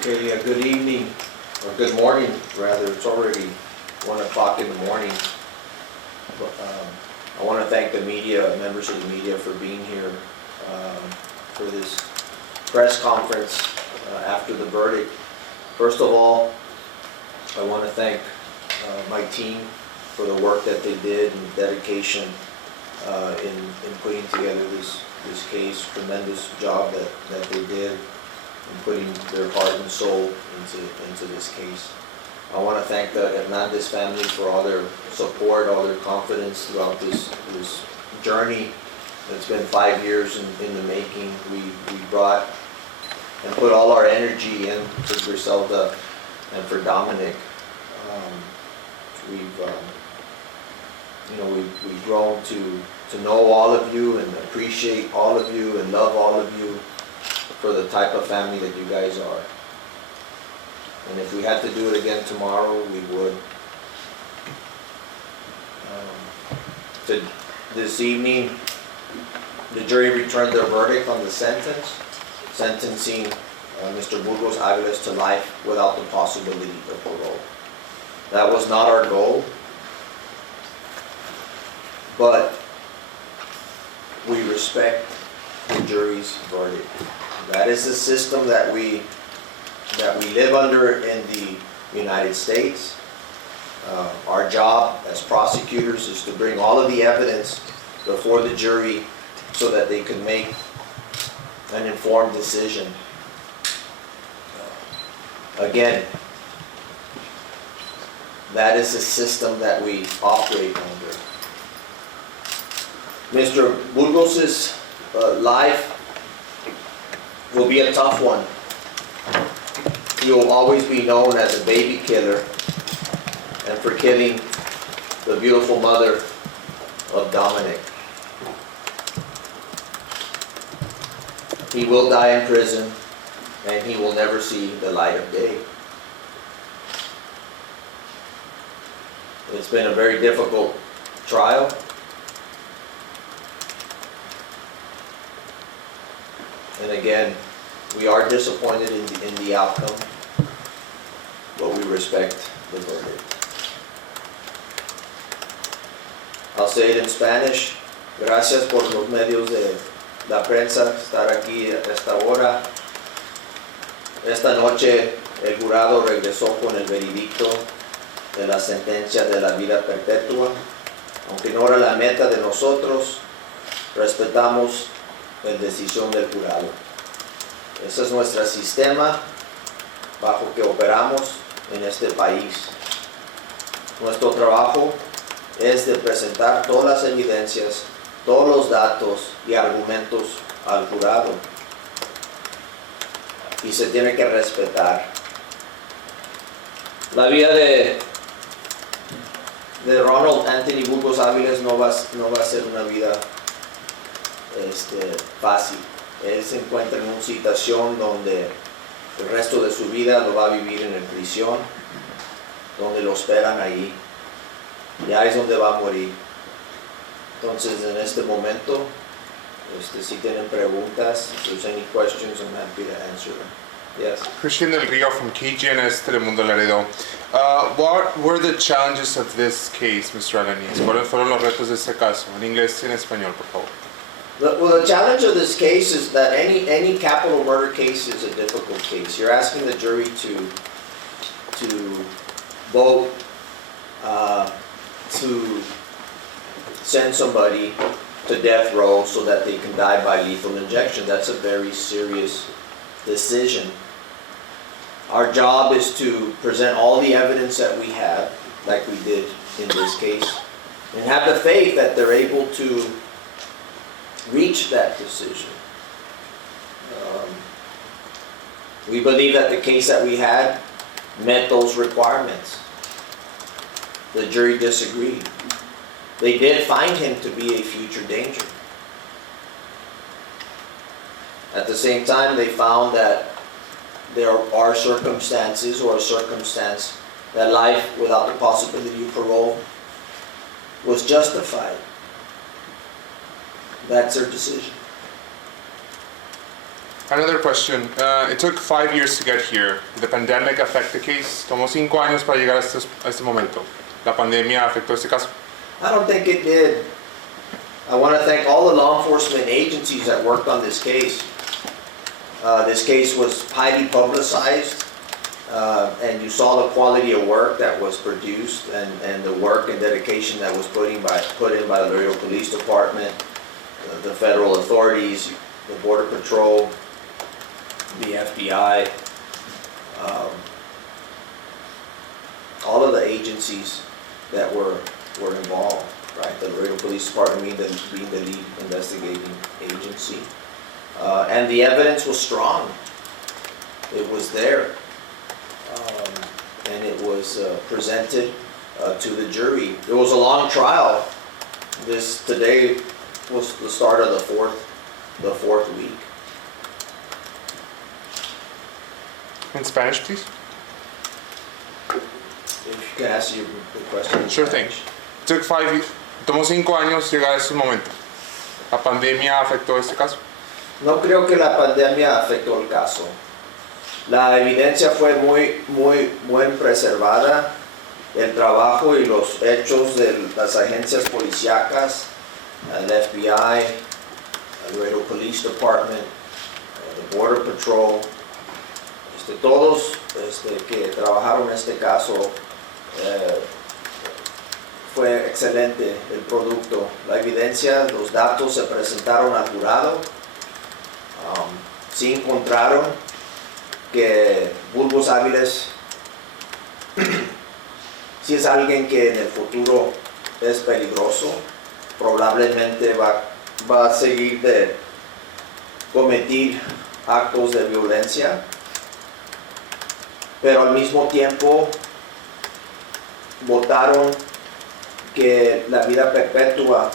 Okay, good evening, or good morning, rather. It's already 1 o'clock in the morning. I want to thank the media, members of the media, for being here for this press conference after the verdict. First of all, I want to thank my team for the work that they did and dedication in putting together this case. Tremendous job that they did in putting their heart and soul into this case. I want to thank the Hernandez family for all their support, all their confidence throughout this journey. It's been 5 years in the making. We brought and put all our energy into Grizelda and for Dominic. We've grown to know all of you and appreciate all of you and love all of you for the type of family that you guys are. And if we had to do it again tomorrow, we would. This evening, the jury returned their verdict on the sentence, sentencing Mr. Burgos Aviles to life without the possibility of parole. That was not our goal, but we respect the jury's verdict. That is the system that we live under in the United States. Our job as prosecutors is to bring all of the evidence before the jury so that they can make an informed decision. Again, that is the system that we operate under. Mr. Burgos's life will be a tough one. He will always be known as a baby killer and for killing the beautiful mother of Dominic. He will die in prison and he will never see the light of day. It's been a very difficult trial. And again, we are disappointed in the outcome, but we respect the verdict. I'll say it in Spanish. Gracias por los medios de la prensa estar aquí a esta hora. Esta noche el jurado regresó con el veredicto de la sentencia de la vida perpetua. Aunque no era la meta de nosotros, respetamos la decisión del jurado. Ese es nuestro sistema bajo que operamos en este país. Nuestro trabajo es de presentar todas las evidencias, todos los datos y argumentos al jurado. Y se tiene que respetar. La vida de Ronald Anthony Burgos Aviles no va a ser una vida fácil. Él se encuentra en una situación donde el resto de su vida lo va a vivir en prisión, donde lo esperan ahí. Y ahí es donde va a morir. Entonces, en este momento, si tienen preguntas, if there's any questions, I'm happy to answer them. Yes. Christian Del Rio from KGNS Telemundo Laredo. What were the challenges of this case, Mr. Alaniz? ¿Cuáles fueron los retos de este caso? En inglés y en español, por favor. Well, the challenge of this case is that any capital murder case is a difficult case. You're asking the jury to vote to send somebody to death row so that they can die by lethal injection. That's a very serious decision. Our job is to present all the evidence that we have, like we did in this case, and have the faith that they're able to reach that decision. We believe that the case that we had met those requirements. The jury disagreed. They did find him to be a future danger. At the same time, they found that there are circumstances or a circumstance that life without the possibility of parole was justified. That's their decision. Another question. It took 5 years to get here. Did the pandemic affect the case? Tomó 5 años para llegar a este momento. ¿La pandemia afectó este caso? I don't think it did. I want to thank all the law enforcement agencies that worked on this case. This case was highly publicized, and you saw the quality of work that was produced and the work and dedication that was put in by the Laredo Police Department, the federal authorities, the Border Patrol, the FBI, all of the agencies that were involved, right? The Laredo Police Department being the lead investigating agency. And the evidence was strong. It was there. And it was presented to the jury. It was a long trial. Today was the start of the fourth week. In Spanish, please. If you can ask you the question. Sure thing. It took 5 years. Tomó 5 años llegar a este momento. ¿La pandemia afectó este caso? No creo que la pandemia afectó el caso. La evidencia fue muy bien preservada. El trabajo y los hechos de las agencias policíacas, el FBI, el Laredo Police Department, the Border Patrol, todos que trabajaron en este caso, fue excelente el producto. La evidencia, los datos se presentaron al jurado. Sí encontraron que Burgos Aviles si es alguien que en el futuro es peligroso, probablemente va a seguir de cometer actos de violencia, pero al mismo tiempo votaron que la vida perpetua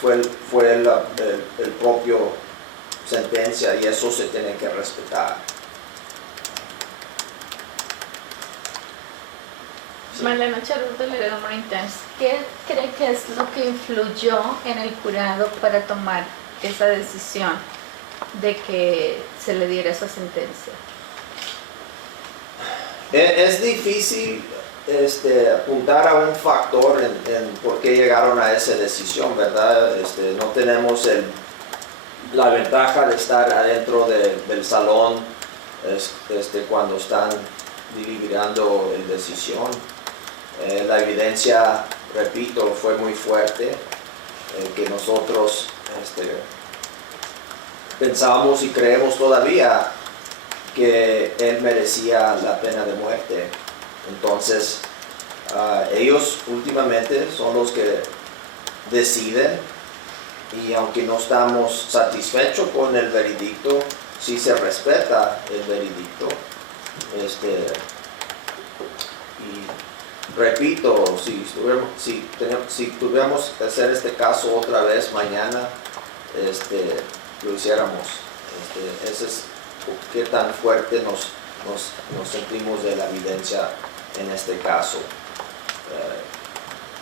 fue el propio sentencia y eso se tiene que respetar. Marlene Charus de Laredo Hernandez, ¿qué cree que es lo que influyó en el jurado para tomar esa decisión de que se le diera esa sentencia? Es difícil apuntar a un factor en por qué llegaron a esa decisión, ¿verdad? No tenemos la ventaja de estar adentro del salón cuando están deliberando la decisión. La evidencia, repito, fue muy fuerte, que nosotros pensamos y creemos todavía que él merecía la pena de muerte. Entonces, ellos últimamente son los que deciden, y aunque no estamos satisfechos con el veredicto, sí se respeta el veredicto. Y repito, si tuviéramos que hacer este caso otra vez mañana, lo hiciéramos. Ese es qué tan fuerte nos sentimos de la evidencia en este caso.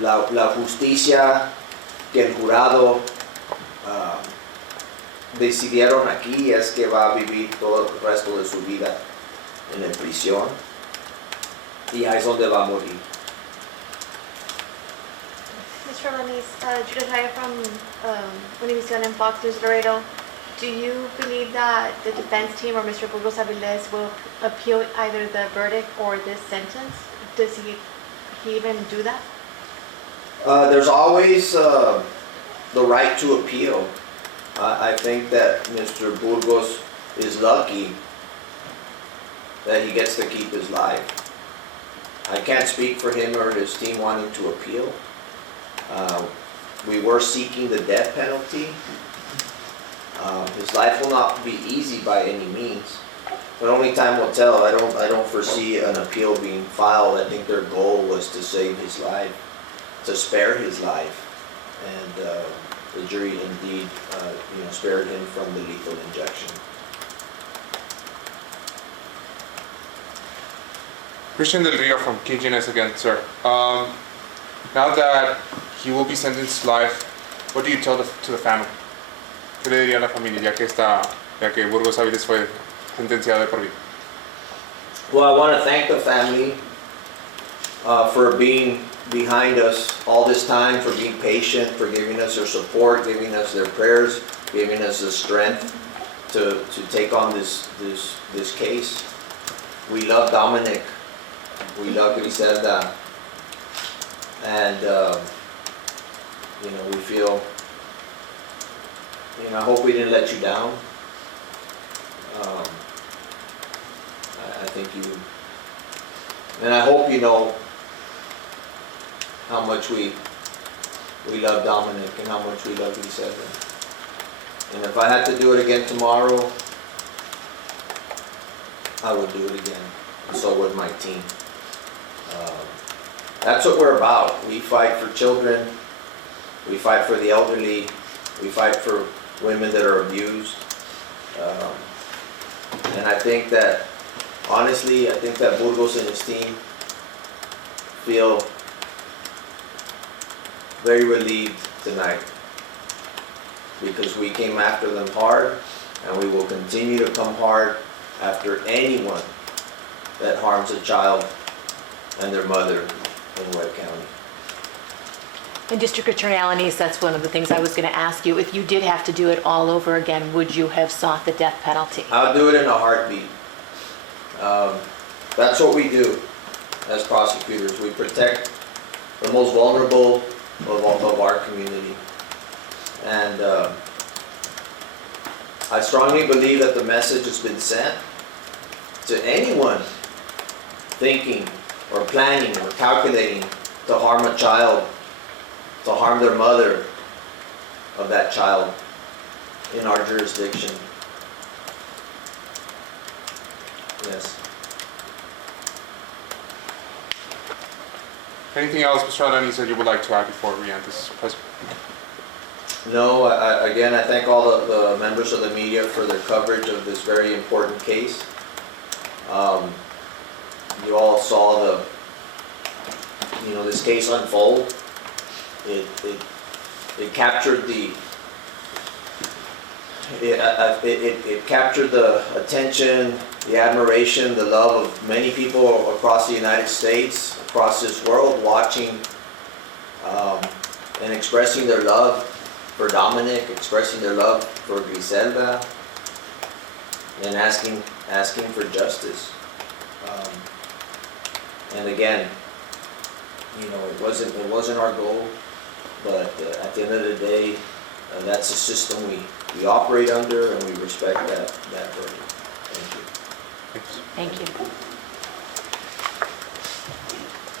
La justicia que el jurado decidieron aquí es que va a vivir todo el resto de su vida en la prisión, y ahí es donde va a morir. Mr. Alaniz, Judith Haya from Univision and Fox News Laredo. Do you believe that the defense team or Mr. Burgos Aviles will appeal either the verdict or this sentence? Does he even do that? There's always the right to appeal. I think that Mr. Burgos is lucky that he gets to keep his life. I can't speak for him or his team wanting to appeal. We were seeking the death penalty. His life will not be easy by any means, but only time will tell. I don't foresee an appeal being filed. I think their goal was to save his life, to spare his life, and the jury indeed spared him from the lethal injection. Christian Del Rio from KGNS again, sir. Now that he will be sentenced to life, what do you tell to the family? ¿Qué le diría a la familia ya que está ya que Burgos Aviles fue sentenciado de por vida. Well, I want to thank the family for being behind us all this time, for being patient, for giving us their support, giving us their prayers, giving us the strength to take on this case. We love Dominic, we love Grizelda, and we feel, I hope we didn't let you down. I think and I hope you know how much we love Dominic and how much we love Grizelda. And if I had to do it again tomorrow, I would do it again. And so would my team. That's what we're about. We fight for children. We fight for the elderly. We fight for women that are abused. And I think that, honestly, Burgos and his team feel very relieved tonight because we came after them hard, and we will continue to come hard after anyone that harms a child and their mother in Webb County. And District Attorney Alaniz, that's one of the things I was going to ask you. If you did have to do it all over again, would you have sought the death penalty? I'll do it in a heartbeat. That's what we do as prosecutors. We protect the most vulnerable of our community. And I strongly believe that the message has been sent to anyone thinking or planning or calculating to harm a child, to harm their mother of that child in our jurisdiction. Yes. Anything else, Mr. Alaniz, that you would like to add before we end this press? No, again, I thank all the members of the media for their coverage of this very important case. You all saw this case unfold. It captured it captured the attention, the admiration, the love of many people across the United States, across this world, watching and expressing their love for Dominic, expressing their love for Grizelda, and asking for justice. And again, it wasn't our goal, but at the end of the day, that's the system we operate under, and we respect that verdict. Thank you. Thank you.